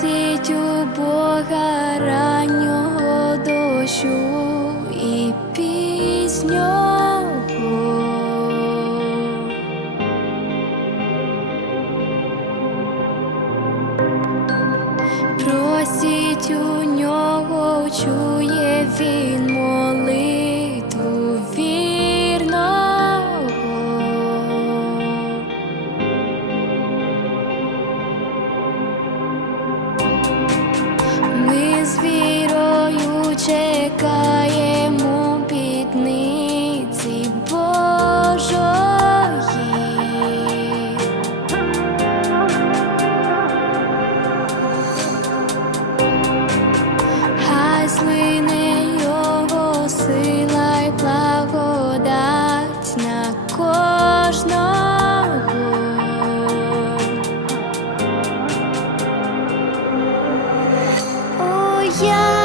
просить у Бога раннього дощу і піснього. Просить у нього чує він. 呀